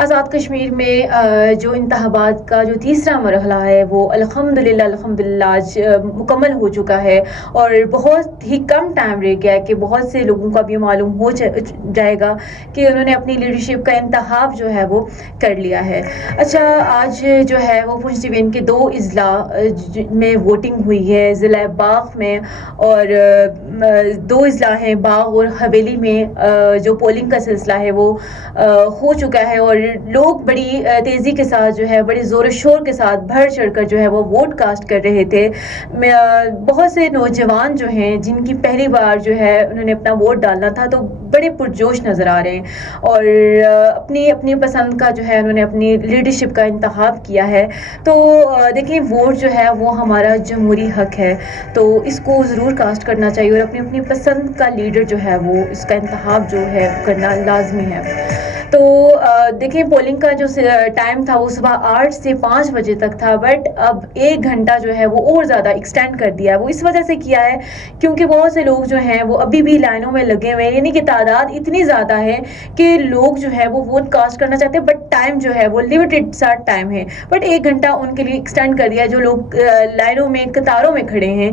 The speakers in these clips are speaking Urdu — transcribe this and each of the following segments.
آزاد کشمیر میں جو انتخابات کا جو تیسرا مرحلہ ہے وہ الحمدللہ آج مکمل ہو چکا ہے، اور بہت ہی کم ٹائم رہ گیا ہے کہ بہت سے لوگوں کو اب یہ معلوم ہو جائے گا کہ انہوں نے اپنی لیڈرشپ کا انتخاب جو ہے وہ کر لیا ہے۔ اچھا، آج جو ہے وہ پنچ ڈویژن کے 2 اضلاع میں ووٹنگ ہوئی ہے، ضلع باغ میں، اور 2 اضلاع ہیں باغ اور حویلی میں۔ جو پولنگ کا سلسلہ ہے وہ ہو چکا ہے، اور لوگ بڑی تیزی کے ساتھ جو ہے بڑے زور و شور کے ساتھ بڑھ چڑھ کر جو ہے وہ ووٹ کاسٹ کر رہے تھے۔ بہت سے نوجوان جو ہیں جن کی پہلی بار جو ہے انہوں نے اپنا ووٹ ڈالنا تھا تو بڑے پرجوش نظر آ رہے ہیں، اور اپنی پسند کا جو ہے انہوں نے اپنی لیڈرشپ کا انتخاب کیا ہے۔ تو دیکھیں، ووٹ جو ہے وہ ہمارا جمہوری حق ہے، تو اس کو ضرور کاسٹ کرنا چاہیے، اور اپنی پسند کا لیڈر جو ہے وہ اس کا انتخاب جو ہے کرنا لازمی ہے۔ تو دیکھیں، پولنگ کا جو ٹائم تھا وہ صبح 8 سے 5 بجے تک تھا، بٹ اب 1 گھنٹہ جو ہے وہ اور زیادہ ایکسٹینڈ کر دیا ہے۔ وہ اس وجہ سے کیا ہے کیونکہ بہت سے لوگ جو ہیں وہ ابھی بھی لائنوں میں لگے ہوئے ہیں، یعنی کہ تعداد اتنی زیادہ ہے کہ لوگ جو ہے وہ ووٹ کاسٹ کرنا چاہتے ہیں، بٹ ٹائم جو ہے وہ لمیٹڈ سا ٹائم ہے، بٹ 1 گھنٹہ ان کے لیے ایکسٹینڈ کر دیا ہے۔ جو لوگ لائنوں میں قطاروں میں کھڑے ہیں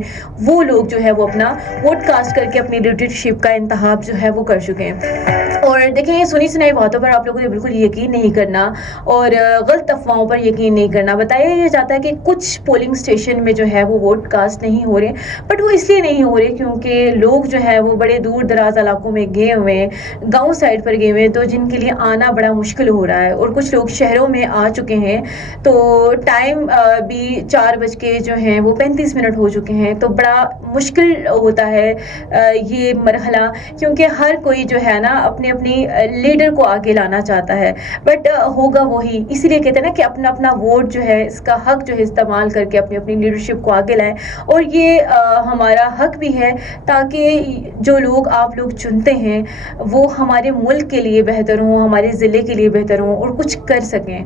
وہ لوگ جو ہے وہ اپنا ووٹ کاسٹ کر کے اپنی لیڈرشپ کا انتخاب جو ہے وہ کر چکے ہیں۔ اور دیکھیں، یہ سنی سنائی باتوں پر آپ لوگوں نے بالکل یقین نہیں کرنا، اور غلط افواہوں پر یقین نہیں کرنا۔ بتایا یہ جاتا ہے کہ کچھ پولنگ اسٹیشن میں جو ہے وہ ووٹ کاسٹ نہیں ہو رہے، بٹ وہ اس لیے نہیں ہو رہے کیونکہ لوگ جو ہے وہ بڑے دور دراز علاقوں میں گئے ہوئے ہیں، گاؤں سائڈ پر گئے ہوئے ہیں، تو جن کے لیے آنا بڑا مشکل ہو رہا ہے، اور کچھ لوگ شہروں میں آ چکے ہیں، تو ٹائم بھی 4 بج کے جو ہیں وہ 35 منٹ ہو چکے ہیں، تو بڑا مشکل ہوتا ہے یہ مرحلہ، کیونکہ ہر کوئی جو ہے نا اپنی لیڈر کو آگے لانا چاہتا ہے، بٹ ہوگا وہی، اسی لیے کہتے ہیں نا کہ اپنا ووٹ جو ہے اس کا حق جو ہے استعمال کر کے اپنی لیڈرشپ کو آگے لائیں، اور یہ ہمارا حق بھی ہے تاکہ جو لوگ آپ لوگ چنتے ہیں وہ ہمارے ملک کے لیے بہتر ہوں، ہمارے ضلع کے لیے بہتر ہوں، اور کچھ کر سکیں۔